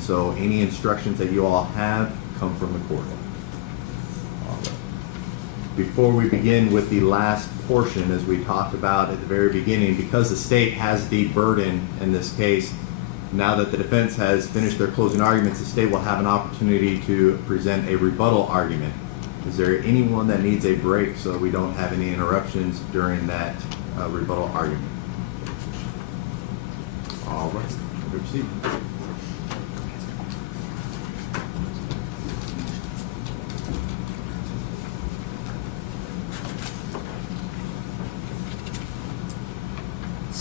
and so any instructions that you all have come from the court. All right. Before we begin with the last portion, as we talked about at the very beginning, because the state has the burden in this case, now that the defense has finished their closing arguments, the state will have an opportunity to present a rebuttal argument. Is there anyone that needs a break so that we don't have any interruptions during that rebuttal argument? All right, proceed.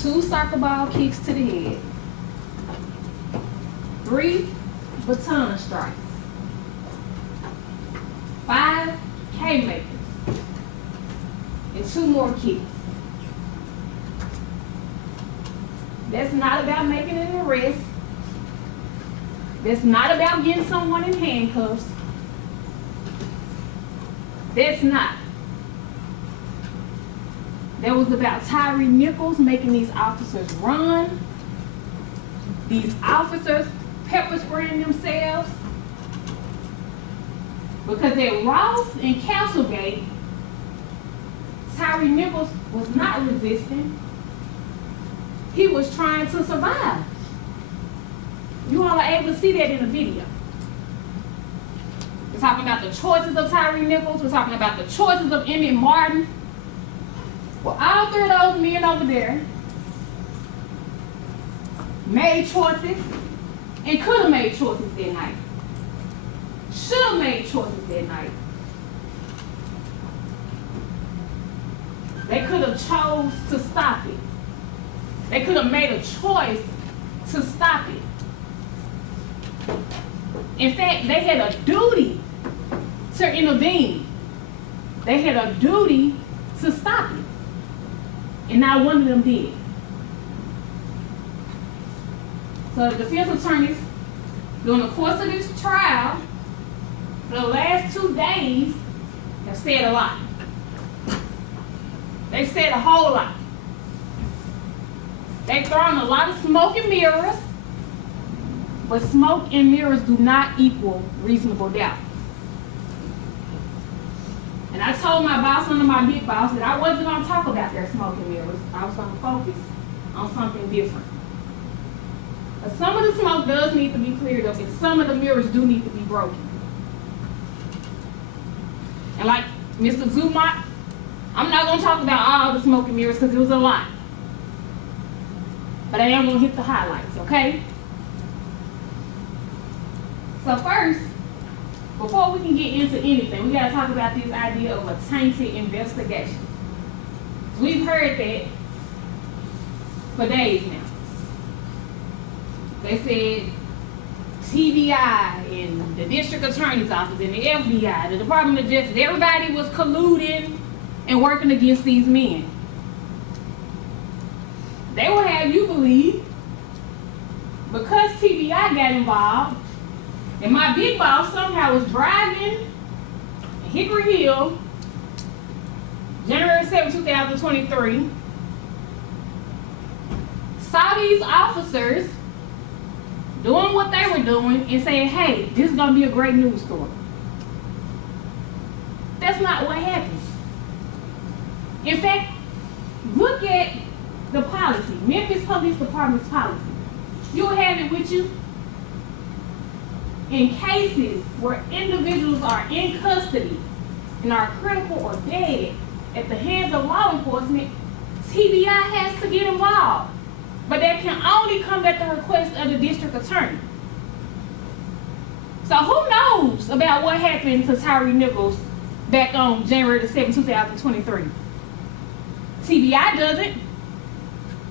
Two soccer ball kicks to the head, 3 baton strikes, 5 haymakers, and 2 more kicks. That's not about making an arrest. That's not about getting someone in handcuffs. That's not. That was about Tyre Nichols making these officers run. These officers pepper spraying themselves. Because at Ross and Castlegate, Tyre Nichols was not resisting. He was trying to survive. You all are able to see that in the video. We're talking about the choices of Tyre Nichols. We're talking about the choices of Emmett Martin. Well, all 3 of those men over there made choices and could have made choices that night. Should have made choices that night. They could have chose to stop it. They could have made a choice to stop it. In fact, they had a duty to intervene. They had a duty to stop it. And not one of them did. So the defense attorneys, during the course of this trial, for the last 2 days, have said a lot. They've said a whole lot. They've thrown a lot of smoke and mirrors, but smoke and mirrors do not equal reasonable doubt. And I told my boss, under my big boss, that I wasn't going to talk about their smoke and mirrors. I was going to focus on something different. But some of the smoke does need to be cleared up, and some of the mirrors do need to be broken. And like Mr. Zumot, I'm not going to talk about all the smoke and mirrors because it was a lot. But I am going to hit the highlights, okay? So first, before we can get into anything, we got to talk about this idea of a tainted investigation. We've heard that for days now. They said TBI and the district attorney's office and the FBI, the Department of Justice, everybody was colluding and working against these men. They will have you believe because TBI got involved and my big boss somehow was driving Hickory Hill, January 7, 2023, saw these officers doing what they were doing and saying, hey, this is going to be a great news story. That's not what happened. In fact, look at the policy, Memphis Police Department's policy. You'll have it with you. In cases where individuals are in custody and are critical or dead at the hands of law enforcement, TBI has to get involved. But that can only come at the request of the district attorney. So who knows about what happened to Tyre Nichols back on January 7, 2023? TBI doesn't.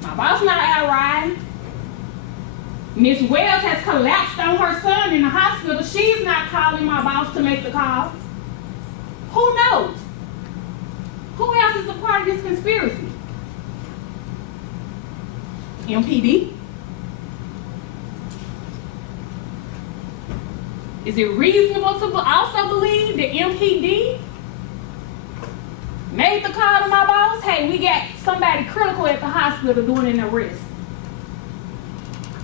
My boss not out riding. Miss Wells has collapsed on her son in the hospital. She's not calling my boss to make the call. Who knows? Who else is a part of this conspiracy? MPD? Is it reasonable to also believe that MPD made the call to my boss? Hey, we got somebody critical at the hospital doing an arrest.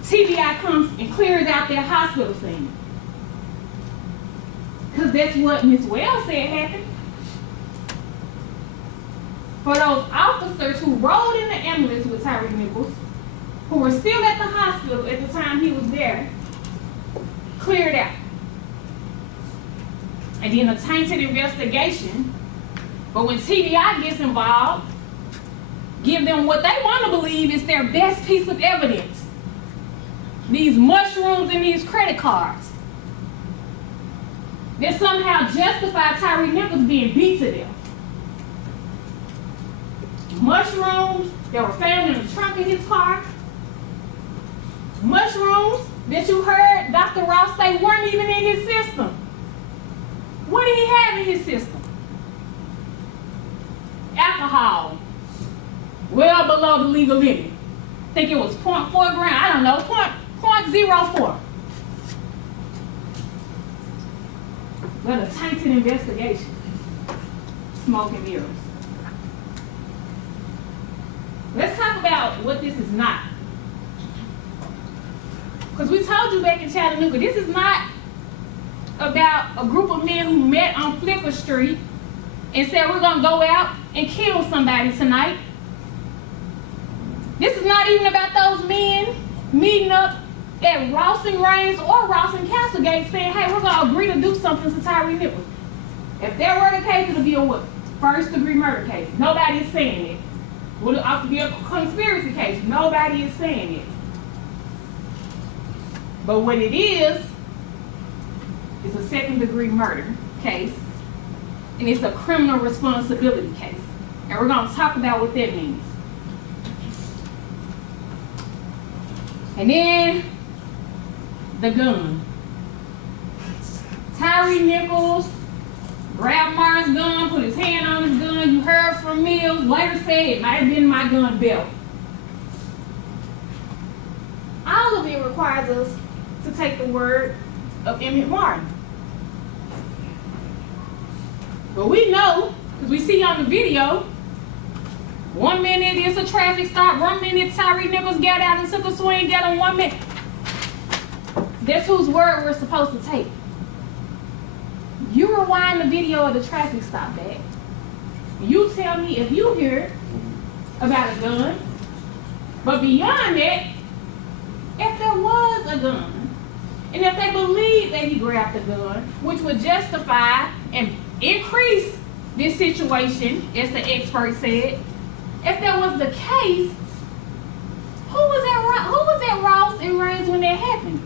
TBI comes and clears out their hospital scene. Because that's what Ms. Wells said happened. For those officers who rode in the ambulance with Tyre Nichols, who were still at the hospital at the time he was there, cleared out. And then a tainted investigation. But when TBI gets involved, give them what they want to believe is their best piece of evidence. These mushrooms and these credit cards. That somehow justify Tyre Nichols being beat to death. Mushrooms that were found in the trunk of his car. Mushrooms that you heard Dr. Ross say weren't even in his system. What did he have in his system? Alcohol. Well below the legal limit. I think it was 0.4 grams. I don't know, 0.04. But a tainted investigation. Smoke and mirrors. Let's talk about what this is not. Because we told you back in Chattanooga, this is not about a group of men who met on Flipper Street and said we're going to go out and kill somebody tonight. This is not even about those men meeting up at Ross and Raines or Ross and Castlegate saying, hey, we're going to agree to do something to Tyre Nichols. If there were the case, it would be a what? First degree murder case. Nobody is saying it. Would it also be a conspiracy case? Nobody is saying it. But what it is a second degree murder case, and it's a criminal responsibility case. And we're going to talk about what that means. And then the gun. Tyre Nichols grabbed Martin's gun, put his hand on his gun. You heard from Mills, later said it might have been my gun belt. All of it requires us to take the word of Emmett Martin. But we know, because we see on the video, 1 minute it's a traffic stop, 1 minute Tyre Nichols got out and took a swing, got him 1 minute. That's whose word we're supposed to take. You rewind the video of the traffic stop back. You tell me if you hear about a gun, but beyond that, if there was a gun, and if they believe that he grabbed the gun, which would justify and increase this situation, as the expert said, if that was the case, who was at Ross and Raines when that happened?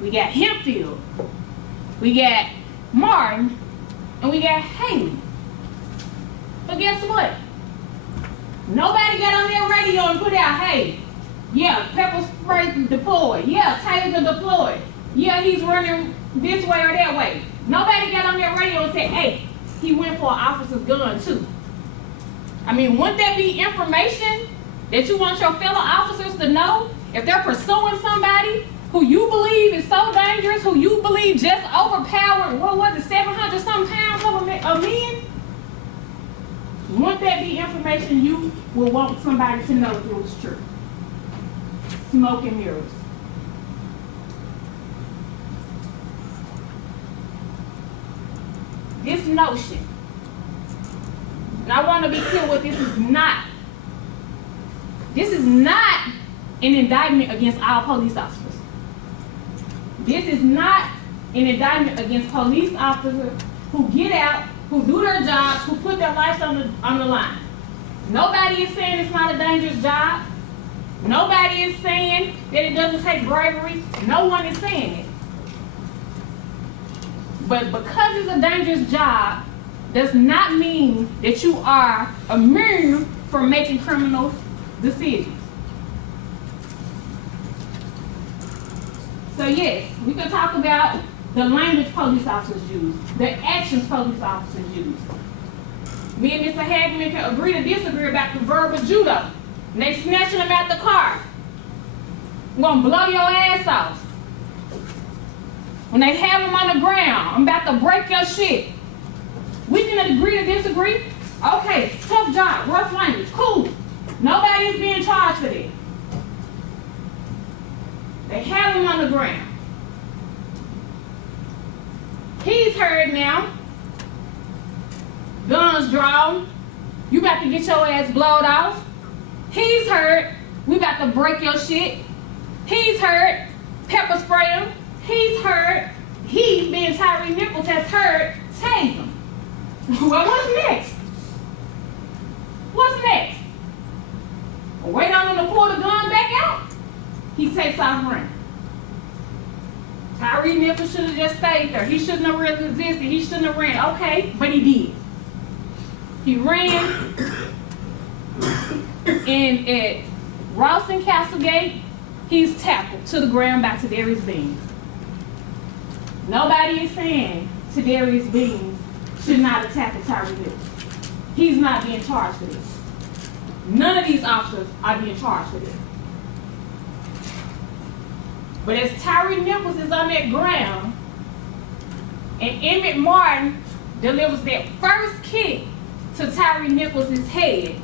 We got Hempfield, we got Martin, and we got Haley. But guess what? Nobody got on their radio and put out, hey, yeah, pepper spray deployed. Yeah, taser deployed. Yeah, he's running this way or that way. Nobody got on their radio and said, hey, he went for an officer's gun too. I mean, wouldn't that be information that you want your fellow officers to know? If they're pursuing somebody who you believe is so dangerous, who you believe just overpowered, what was it, 700 some pounds of men? Wouldn't that be information you would want somebody to know if it was true? Smoke and mirrors. This notion, and I want to be clear what this is not. This is not an indictment against all police officers. This is not an indictment against police officers who get out, who do their jobs, who put their lives on the line. Nobody is saying it's not a dangerous job. Nobody is saying that it doesn't take bravery. No one is saying it. But because it's a dangerous job, does not mean that you are immune from making criminal decisions. So yes, we can talk about the language police officers use, the actions police officers use. Me and Mr. Hagman can agree to disagree about the verbal judo. And they snatching them out the car. I'm gonna blow your ass off. When they have them on the ground, I'm about to break your shit. We can agree to disagree. Okay, tough job, rough language, cool. Nobody is being charged for that. They have him on the ground. He's hurt now. Guns drawn. You about to get your ass blowed off. He's hurt. We about to break your shit. He's hurt. Pepper spray him. He's hurt. He, being Tyre Nichols, has hurt. Tase him. Well, what's next? What's next? Wait on him to pull the gun back out. He takes off running. Tyre Nichols should have just stayed there. He shouldn't have resisted. He shouldn't have ran. Okay, but he did. He ran. And at Ross and Castlegate, he's tackled to the ground by Tadarius Beans. Nobody is saying Tadarius Beans should not have tackled Tyre Nichols. He's not being charged for this. None of these officers are being charged for this. But as Tyre Nichols is on that ground, and Emmett Martin delivers that first kick to Tyre Nichols' head,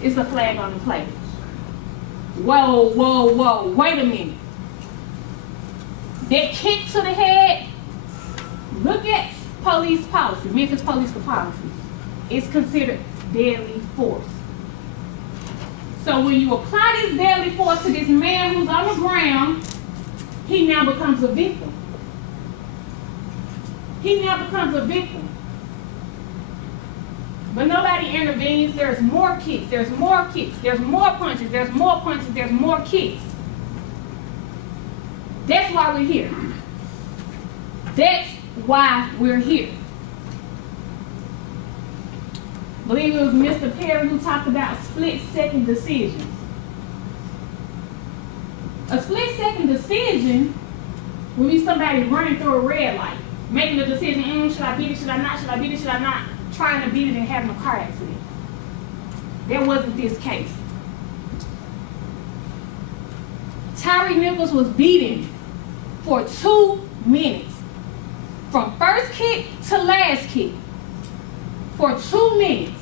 it's a flag on the play. Whoa, whoa, whoa, wait a minute. That kick to the head, look at police policy, Memphis Police Policy. It's considered deadly force. So when you apply this deadly force to this man who's on the ground, he now becomes a victim. He now becomes a victim. But nobody intervenes. There's more kicks, there's more kicks, there's more punches, there's more punches, there's more kicks. That's why we're here. That's why we're here. I believe it was Mr. Perry who talked about split-second decisions. A split-second decision would be somebody running through a red light, making a decision, should I beat it, should I not, should I beat it, should I not, trying to beat it and having a car accident. That wasn't this case. Tyre Nichols was beaten for 2 minutes. From first kick to last kick. For 2 minutes.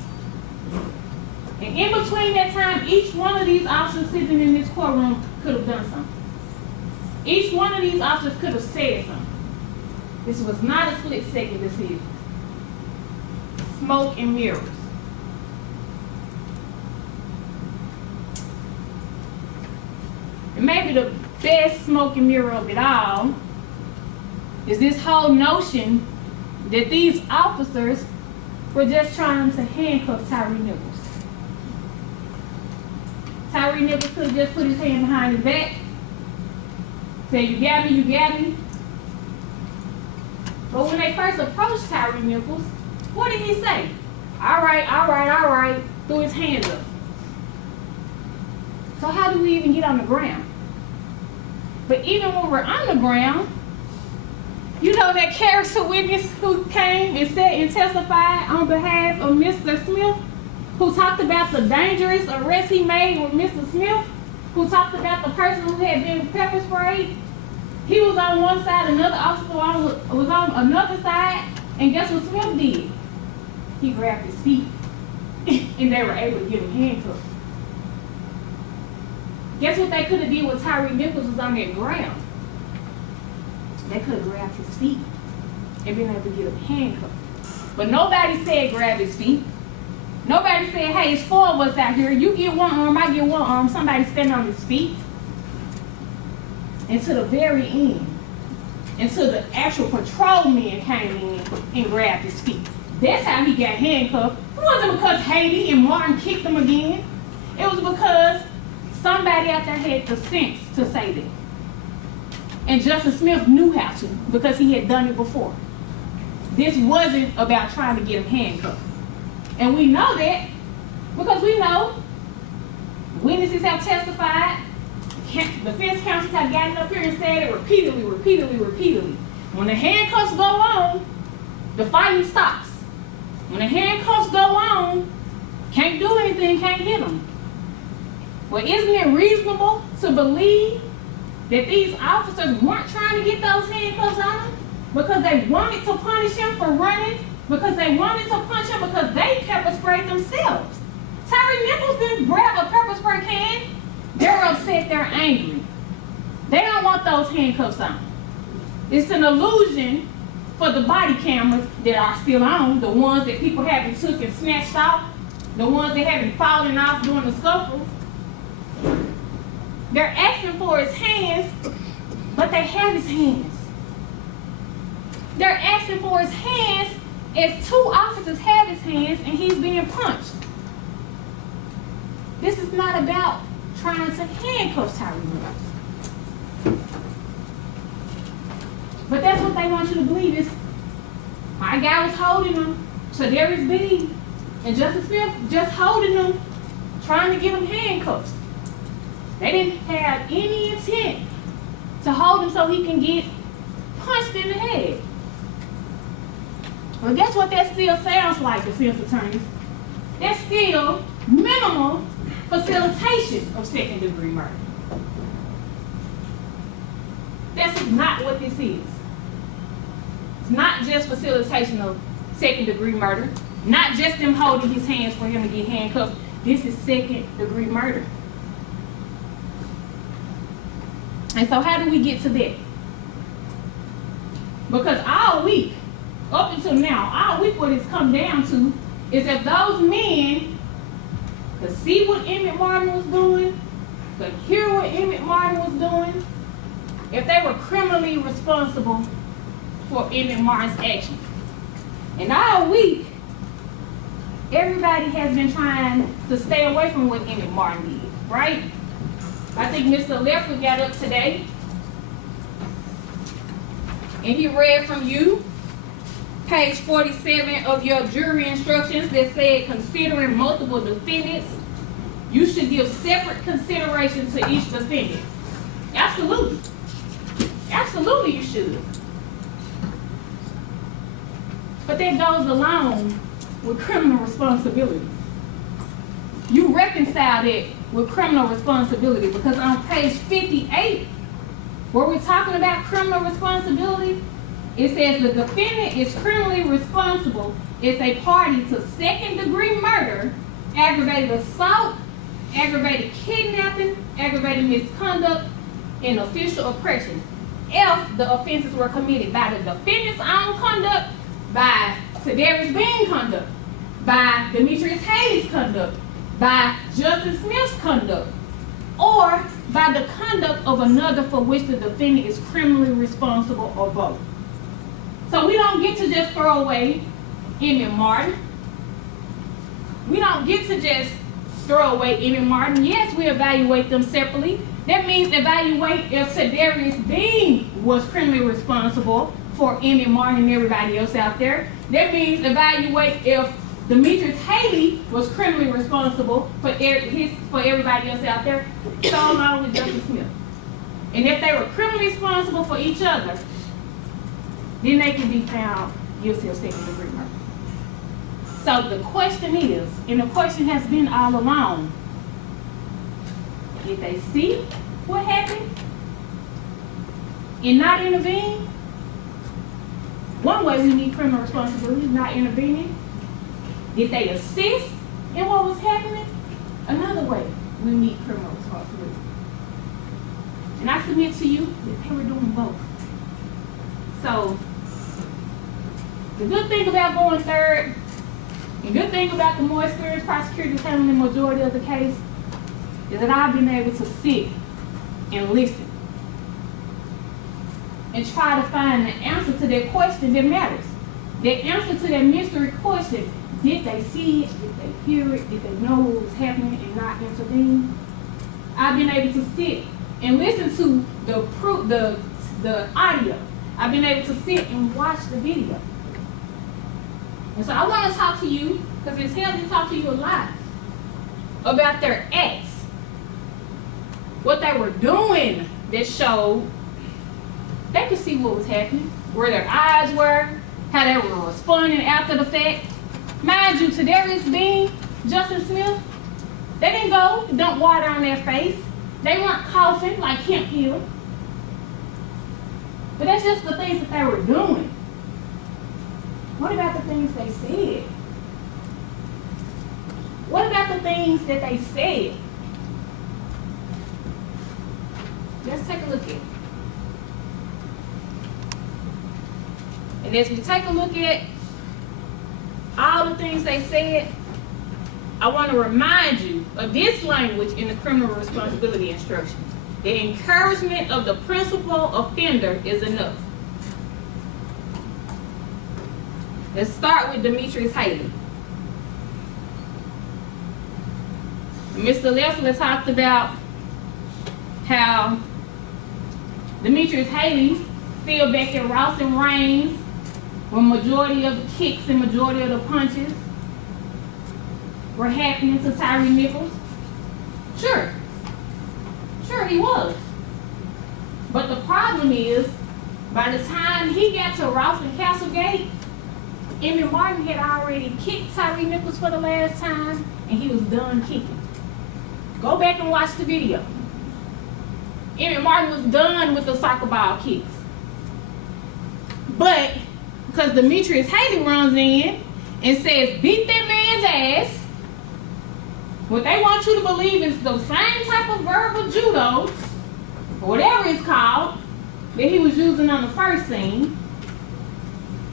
And in between that time, each one of these officers sitting in this courtroom could have done something. Each one of these officers could have said something. This was not a split-second decision. Smoke and mirrors. And maybe the best smoke and mirror of it all is this whole notion that these officers were just trying to handcuff Tyre Nichols. Tyre Nichols could have just put his hand behind his back, said, you got me, you got me. But when they first approached Tyre Nichols, what did he say? All right, all right, all right, threw his hands up. So how do we even get on the ground? But even when we're on the ground, you know that character witness who came and said and testified on behalf of Mr. Smith, who talked about the dangerous arrest he made with Mr. Smith, who talked about the person who had been pepper sprayed. He was on one side, another officer was on another side, and guess what Smith did? He grabbed his feet, and they were able to get him handcuffed. Guess what they could have did when Tyre Nichols was on that ground? They could have grabbed his feet and been able to get him handcuffed. But nobody said grab his feet. Nobody said, hey, it's 4 of us out here. You get one arm, I get one arm. Somebody stand on his feet. And to the very end, until the actual patrolman came in and grabbed his feet. That's how he got handcuffed. It wasn't because Haiti and Martin kicked him again. It was because somebody out there had the sense to say that. And Justice Smith knew how to because he had done it before. This wasn't about trying to get him handcuffed. And we know that because we know witnesses have testified, defense counsels have gotten up here and said it repeatedly. When the handcuffs go on, the fighting stops. When the handcuffs go on, can't do anything, can't hit them. Well, isn't it reasonable to believe that these officers weren't trying to get those handcuffs on him because they wanted to punish him for running, because they wanted to punch him because they pepper sprayed themselves? Tyre Nichols didn't grab a pepper spray can. They're upset, they're angry. They don't want those handcuffs on. It's an illusion for the body cameras that are still on, the ones that people haven't took and snatched off, the ones that haven't fallen off during the scuffle. They're asking for his hands, but they have his hands. They're asking for his hands as two officers have his hands and he's being punched. This is not about trying to handcuff Tyre Nichols. But that's what they want you to believe is my guy was holding him, Tadarius B and Justice Smith just holding him, trying to get him handcuffs. They didn't have any intent to hold him so he can get punched in the head. Well, guess what that still sounds like, defense attorneys? That's still minimal facilitation of second-degree murder. That's not what this is. It's not just facilitation of second-degree murder, not just them holding his hands for him to get handcuffed. This is second-degree murder. And so how do we get to that? Because all week, up until now, all week what it's come down to is that those men could see what Emmett Martin was doing, could hear what Emmett Martin was doing, if they were criminally responsible for Emmett Martin's actions. And all week, everybody has been trying to stay away from what Emmett Martin did, right? I think Mr. Leffler got up today and he read from you page 47 of your jury instructions that said, considering multiple defendants, you should give separate consideration to each defendant. Absolutely. Absolutely you should. But that goes along with criminal responsibility. You reconcile that with criminal responsibility because on page 58, where we're talking about criminal responsibility, it says the defendant is criminally responsible as a party to second-degree murder, aggravated assault, aggravated kidnapping, aggravated misconduct, and official oppression if the offenses were committed by the defendant's own conduct, by Tadarius Bean's conduct, by Demetrius Haley's conduct, by Justice Smith's conduct, or by the conduct of another for which the defendant is criminally responsible or both. So we don't get to just throw away Emmett Martin. We don't get to just throw away Emmett Martin. Yes, we evaluate them separately. That means evaluate if Tadarius Bean was criminally responsible for Emmett Martin and everybody else out there. That means evaluate if Demetrius Haley was criminally responsible for everybody else out there, so along with Justice Smith. And if they were criminally responsible for each other, then they can be found guilty of second-degree murder. So the question is, and the question has been all along, did they see what happened and not intervene? One way we need criminal responsibility, not intervening. Did they assist in what was happening? Another way we need criminal responsibility. And I submit to you that they were doing both. So, the good thing about going third, the good thing about the more experienced prosecutors handling the majority of the case, is that I've been able to sit and listen and try to find the answer to that question that matters. The answer to that mystery question: did they see it? Did they hear it? Did they know what was happening and not intervene? I've been able to sit and listen to the audio. I've been able to sit and watch the video. And so I want to talk to you, because it's helped me talk to you a lot, about their acts. What they were doing that showed they could see what was happening, where their eyes were, how they were responding after the fact. Mind you, Tadarius Bean, Justice Smith, they didn't go dump water on their face. They weren't coughing like Kemp Hill. But that's just the things that they were doing. What about the things they said? What about the things that they said? Let's take a look at it. And as we take a look at all the things they said, I want to remind you of this language in the criminal responsibility instructions. The encouragement of the principal offender is enough. Let's start with Demetrius Haley. Mr. Leffler talked about how Demetrius Haley still back at Ross and Raines when majority of the kicks and majority of the punches were happening to Tyre Nichols. Sure he was. But the problem is, by the time he got to Ross and Castlegate, Emmett Martin had already kicked Tyre Nichols for the last time, and he was done kicking. Go back and watch the video. Emmett Martin was done with the soccer ball kicks. But because Demetrius Haley runs in and says, beat that man's ass, what they want you to believe is the same type of verbal judo, or whatever it's called, that he was using on the first scene.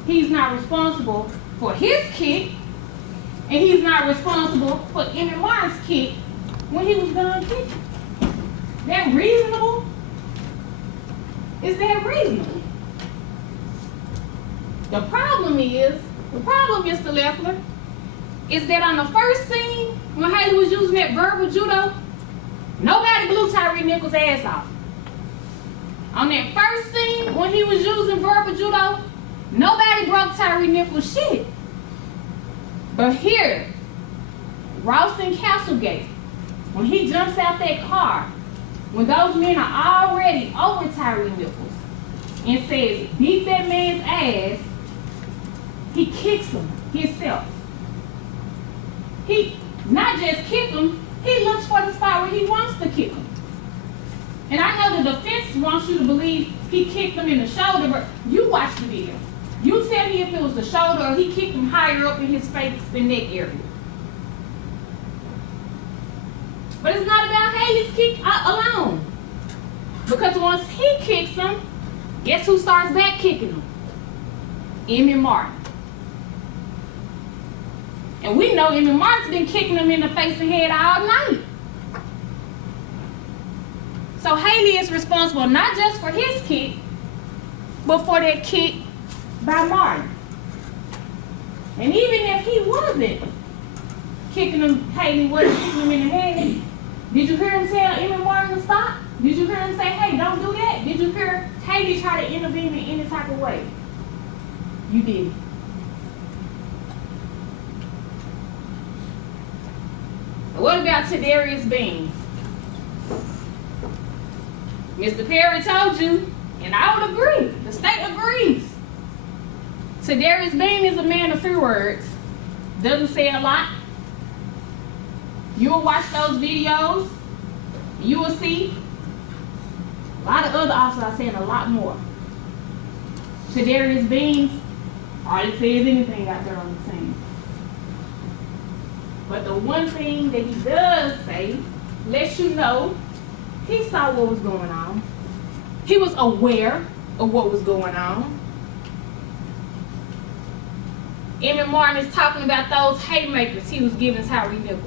He's not responsible for his kick, and he's not responsible for Emmett Martin's kick when he was done kicking. That reasonable? Is that reasonable? The problem, Mr. Leffler, is that on the first scene, when Haley was using that verbal judo, nobody blew Tyre Nichols' ass off. On that first scene, when he was using verbal judo, nobody broke Tyre Nichols' shit. But here, Ralston Castlegate, when he jumps out that car, when those men are already over Tyre Nichols and says, beat that man's ass, he kicks him himself. He not just kick him, he looks for the spot where he wants to kick him. And I know the defense wants you to believe he kicked him in the shoulder, but you watch the video. You tell me if it was the shoulder or he kicked him higher up in his face and neck area. But it's not about Haley's kick alone. Because once he kicks him, guess who starts back kicking him? Emmett Martin. And we know Emmett Martin's been kicking him in the face and head all night. So Haley is responsible not just for his kick, but for that kick by Martin. And even if he wasn't kicking him, Haley wasn't kicking him in the head, did you hear him tell Emmett Martin to stop? Did you hear him say, hey, don't do that? Did you hear Haley try to intervene in any type of way? You did. What about Tadarius Bean? Mr. Perry told you, and I would agree, the state agrees. Tadarius Bean is a man of few words, doesn't say a lot. You'll watch those videos, you will see a lot of other officers are saying a lot more. Tadarius Bean hardly says anything out there on the scene. But the one thing that he does say lets you know he saw what was going on. He was aware of what was going on. Emmett Martin is talking about those haymakers he was giving Tyre Nichols.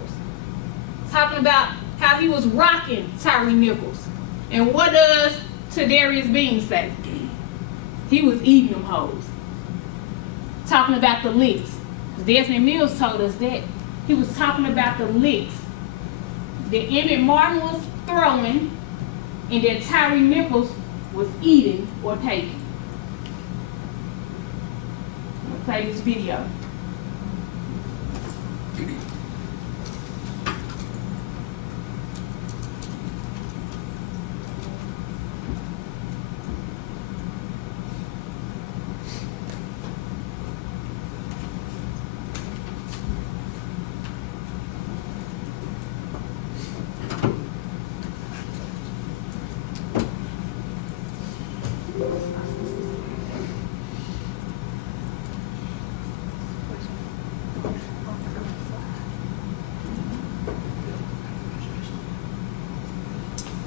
Talking about how he was rocking Tyre Nichols. And what does Tadarius Bean say? He was eating them hoes. Talking about the licks. Desmond Mills told us that. He was talking about the licks that Emmett Martin was throwing and that Tyre Nichols was eating or taking. I'm gonna play this video.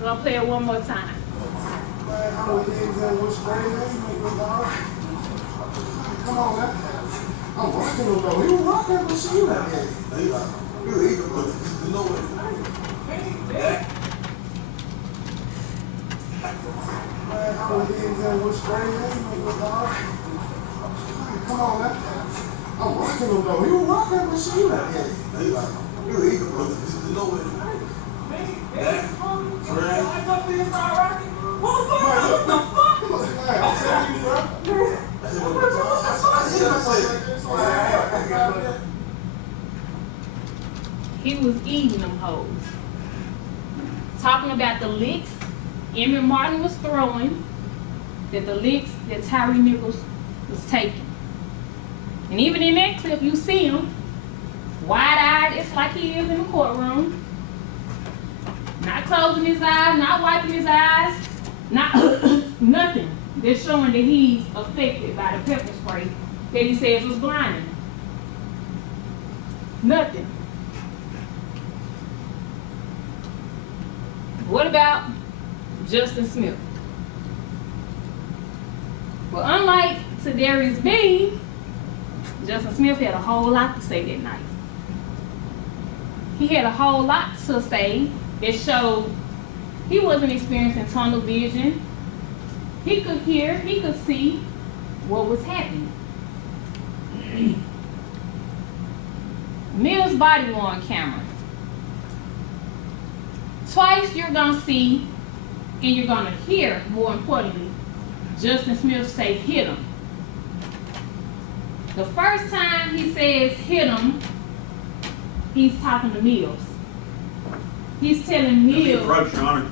I'll play it one more time. Come on, man. I'm rocking him though. He was rocking him, but see you out here. You eager, but you know what? Man, I don't think what's crazy. Come on, man. I'm rocking him though. He was rocking him, but see you out here. You eager, but you know what? Yeah. What the fuck? I'm telling you, bro. He was eating them hoes. Talking about the licks Emmett Martin was throwing, that the licks that Tyre Nichols was taking. And even in that clip, you see him wide-eyed, it's like he is in the courtroom. Not closing his eyes, not wiping his eyes, not nothing. They're showing that he's affected by the pepper spray that he says was blinding. Nothing. What about Justin Smith? Well, unlike Tadarius Bean, Justin Smith had a whole lot to say that night. He had a whole lot to say that showed he wasn't experiencing tunnel vision. He could hear, he could see what was happening. Mills' body-worn camera. Twice you're gonna see and you're gonna hear, more importantly, Justin Smith say hit him. The first time he says hit him, he's talking to Mills. He's telling Mills. Approach, Your Honor.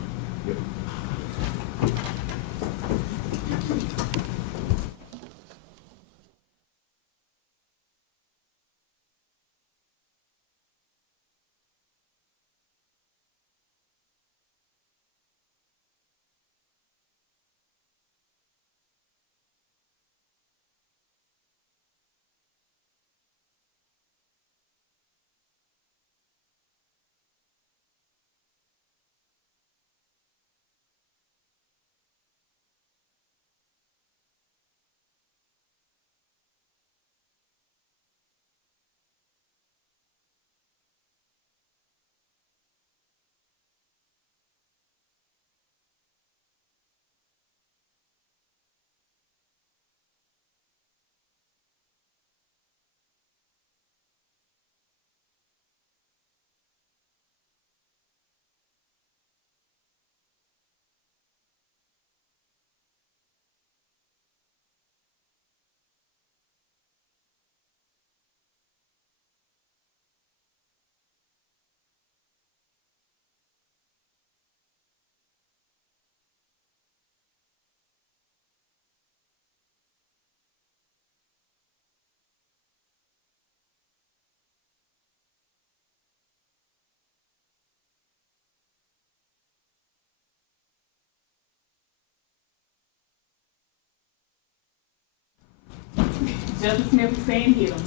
Justin Smith is saying hit him.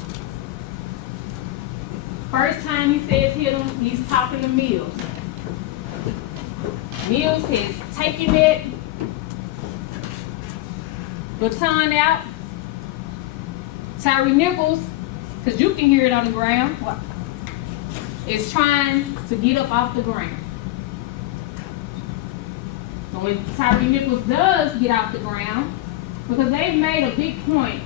First time he says hit him, he's talking to Mills. Mills has taken that baton out. Tyre Nichols, because you can hear it on the ground, is trying to get up off the ground. So when Tyre Nichols does get off the ground, because they've made a big point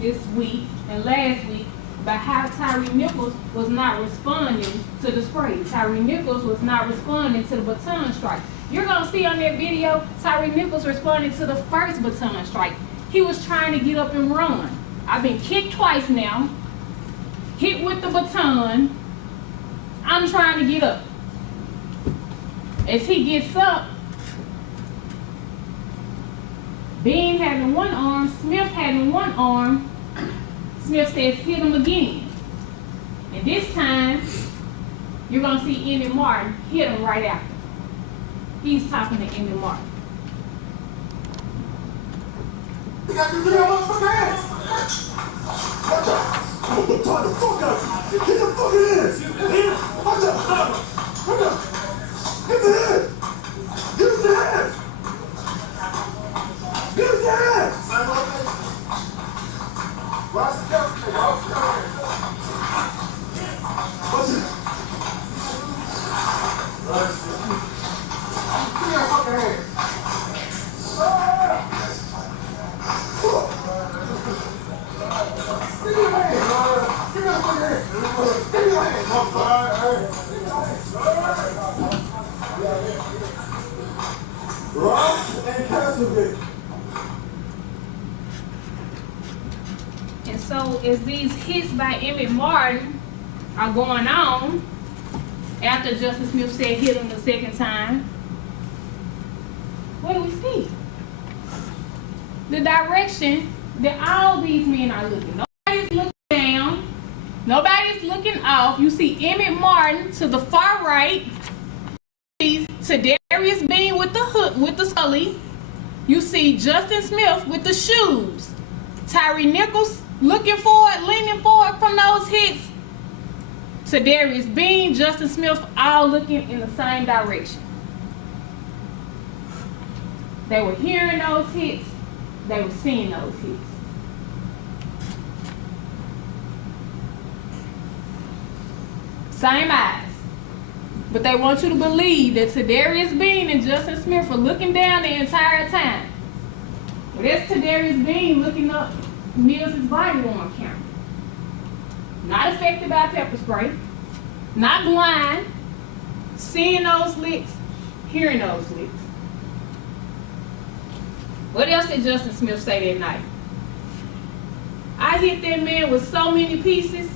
this week and last week about how Tyre Nichols was not responding to the spray. Tyre Nichols was not responding to the baton strike. You're going to see on that video, Tyre Nichols responded to the first baton strike. He was trying to get up and run. I've been kicked twice now, hit with the baton. I'm trying to get up. As he gets up, Bean having one arm, Smith having one arm, Smith says hit him again. And this time, you're going to see Emmett Martin hit him right after. He's talking to Emmett Martin. You got to do that motherfucker ass. Watch out. I'm gonna tie the fuck out. Get the fucking ass. Watch out. Watch out. Get the head. Get the head. So as these hits by Emmett Martin are going on, after Justice Smith said hit him the second time, what do we see? The direction that all these men are looking. Nobody's looking down. Nobody's looking off. You see Emmett Martin to the far right. You see Darius Bean with the hook, with the scully. You see Justin Smith with the shoes. Tyre Nichols looking forward, leaning forward from those hits. To Darius Bean, Justin Smith, all looking in the same direction. They were hearing those hits. They were seeing those hits. Same eyes. But they want you to believe that Tadarius Bean and Justin Smith are looking down the entire time. But that's Tadarius Bean looking up Mills' body on camera. Not affected by pepper spray. Not blind. Seeing those licks. Hearing those licks. What else did Justin Smith say that night? I hit that man with so many pieces.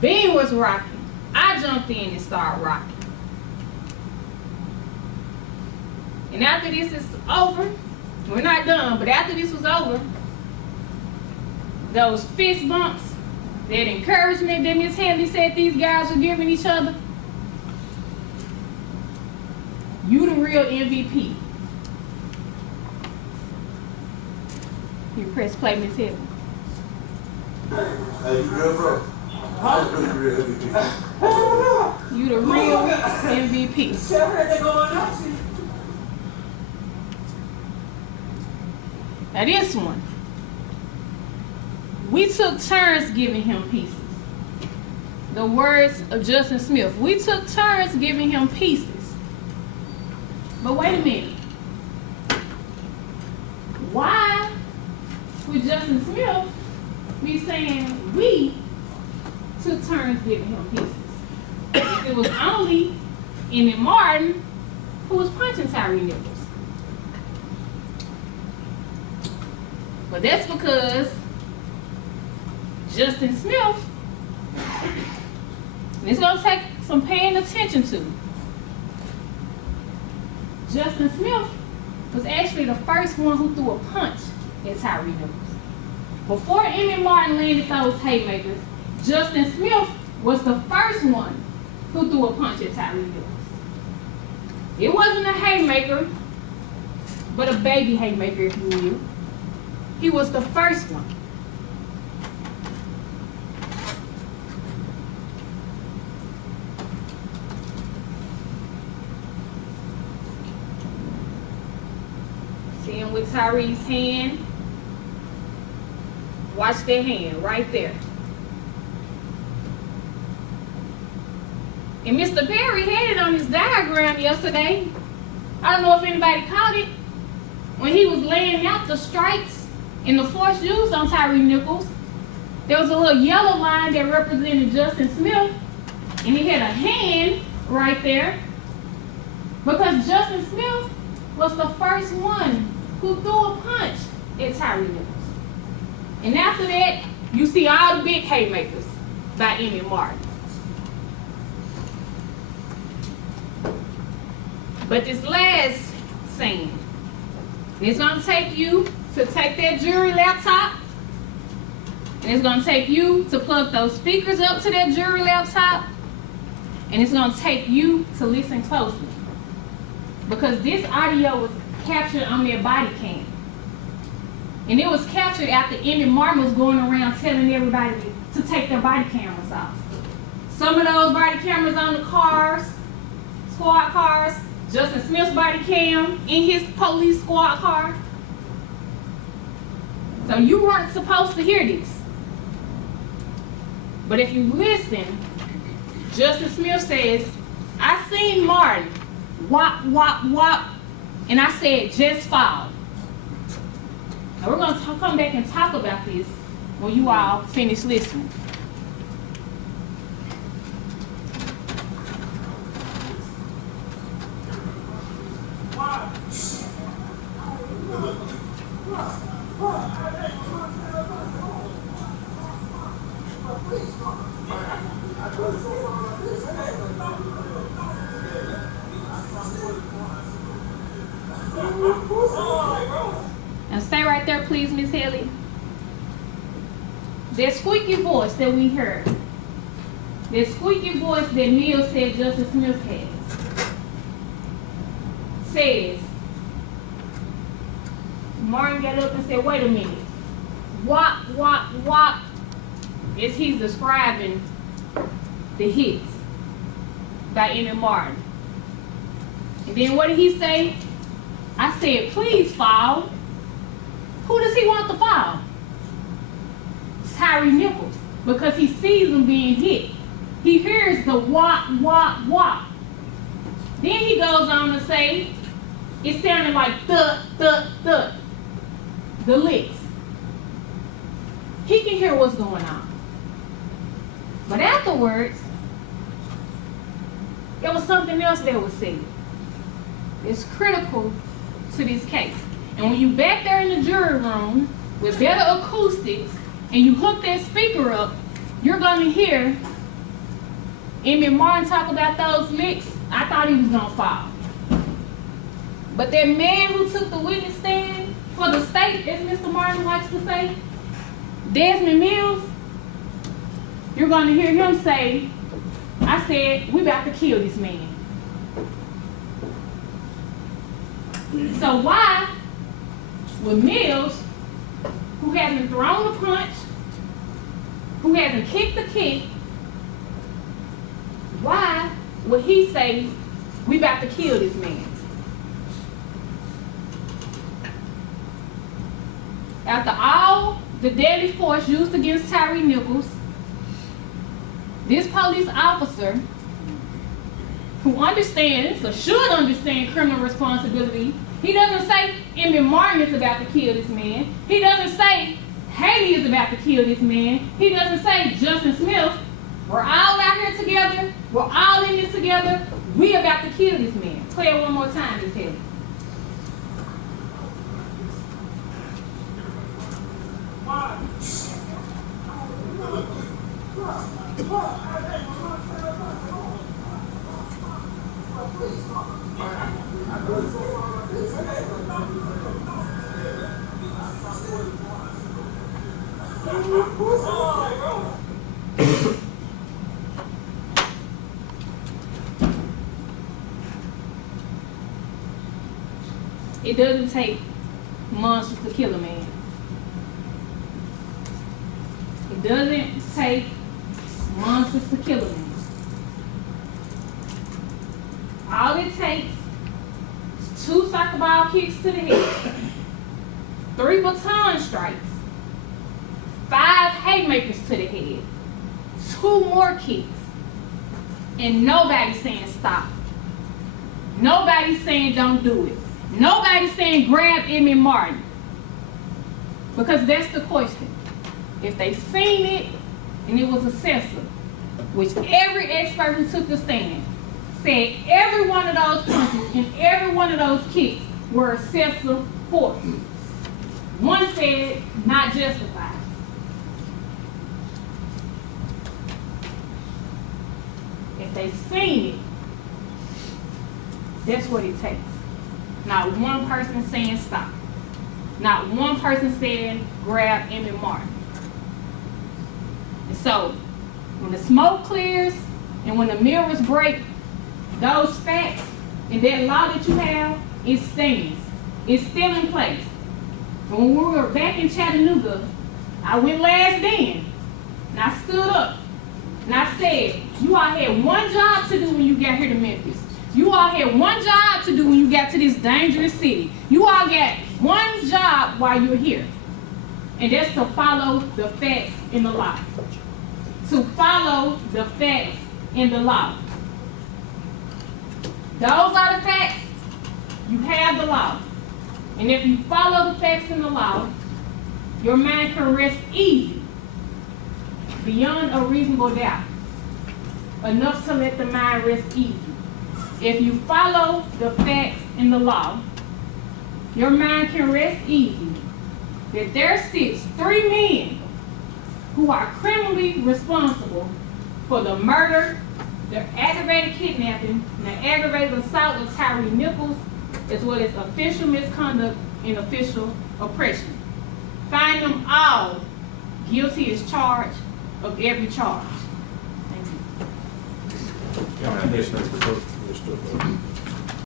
Bean was rocking. I jumped in and started rocking. And after this is over, we're not done, but after this was over, those fist bumps, that encouragement that Miss Hanley said these guys were giving each other, you the real MVP. You press play, Miss Hanley. Hey, you real, bro? You the real MVP. Now this one, we took turns giving him pieces. The words of Justin Smith. We took turns giving him pieces. But wait a minute. Why would Justin Smith be saying we took turns giving him pieces? If it was only Emmett Martin who was punching Tyre Nichols. But that's because Justin Smith, and it's going to take some paying attention to. Justin Smith was actually the first one who threw a punch at Tyre Nichols. Before Emmett Martin landed those haymakers, Justin Smith was the first one who threw a punch at Tyre Nichols. It wasn't a haymaker, but a baby haymaker, if you will. He was the first one. See him with Tyree's hand? Watch that hand right there. And Mr. Perry had it on his diagram yesterday. I don't know if anybody caught it. When he was laying out the strikes and the force used on Tyre Nichols, there was a little yellow line that represented Justin Smith, and he had a hand right there because Justin Smith was the first one who threw a punch at Tyre Nichols. And after that, you see all the big haymakers by Emmett Martin. But this last scene, it's going to take you to take that jury laptop, and it's going to take you to plug those speakers up to that jury laptop, and it's going to take you to listen closely. Because this audio was captured on their body cam. And it was captured after Emmett Martin was going around telling everybody to take their body cameras off. Some of those body cameras on the cars, squad cars, Justin Smith's body cam in his police squad car. So you weren't supposed to hear this. But if you listen, Justin Smith says, I seen Martin, whop, whop, whop, and I said, just fall. Now we're going to come back and talk about this when you all finish listening. Stay right there, please, Miss Haley. That squeaky voice that we heard, that squeaky voice that Neil said Justice Smith has, says, Martin got up and said, wait a minute. Wop, wop, wop, as he's describing the hits by Emmett Martin. And then what did he say? I said, please file. Who does he want to file? Tyre Nichols, because he sees him being hit. He hears the wop, wop, wop. Then he goes on to say, it sounded like thud, thud, thud. The licks. He can hear what's going on. But afterwards, there was something else that was said. It's critical to this case. And when you back there in the jury room with better acoustics and you hook that speaker up, you're going to hear Emmett Martin talk about those licks. I thought he was going to fall. But that man who took the witness stand for the state, as Mr. Martin likes to say, Desmond Mills, you're going to hear him say, I said, we about to kill this man. So why would Mills, who hasn't thrown a punch, who hasn't kicked a kick, why would he say, we about to kill this man? After all the deadly force used against Tyre Nichols, this police officer, who understands or should understand criminal responsibility, he doesn't say Emmett Martin is about to kill this man. He doesn't say Haley is about to kill this man. He doesn't say Justin Smith, we're all out here together, we're all in this together, we about to kill this man. Play it one more time, Miss Haley. It doesn't take monsters to kill a man. It doesn't take monsters to kill a man. All it takes is 2 soccer ball kicks to the head, 3 baton strikes, 5 haymakers to the head, 2 more kicks, and nobody's saying stop. Nobody's saying don't do it. Nobody's saying grab Emmett Martin. Because that's the question. If they seen it and it was excessive, which every expert who took the stand said every one of those punches and every one of those kicks were excessive force. One said not justified. If they seen it, that's what it takes. Not one person saying stop. Not one person saying grab Emmett Martin. And so, when the smoke clears and when the mirrors break, those facts and that law that you have, it stands. It's still in place. When we were back in Chattanooga, I went last then, and I stood up, and I said, you all had one job to do when you got here to Memphis. You all had one job to do when you got to this dangerous city. You all got one job while you're here. And that's to follow the facts in the law. To follow the facts in the law. Those are the facts. You have the law. And if you follow the facts in the law, your mind can rest easy, beyond a reasonable doubt. Enough to let the mind rest easy. If you follow the facts in the law, your mind can rest easy that there sits 3 men who are criminally responsible for the murder, the aggravated kidnapping, and the aggravated assault of Tyre Nichols, as well as official misconduct and official oppression. Find them all guilty as charged of every charge. Thank you. Mr.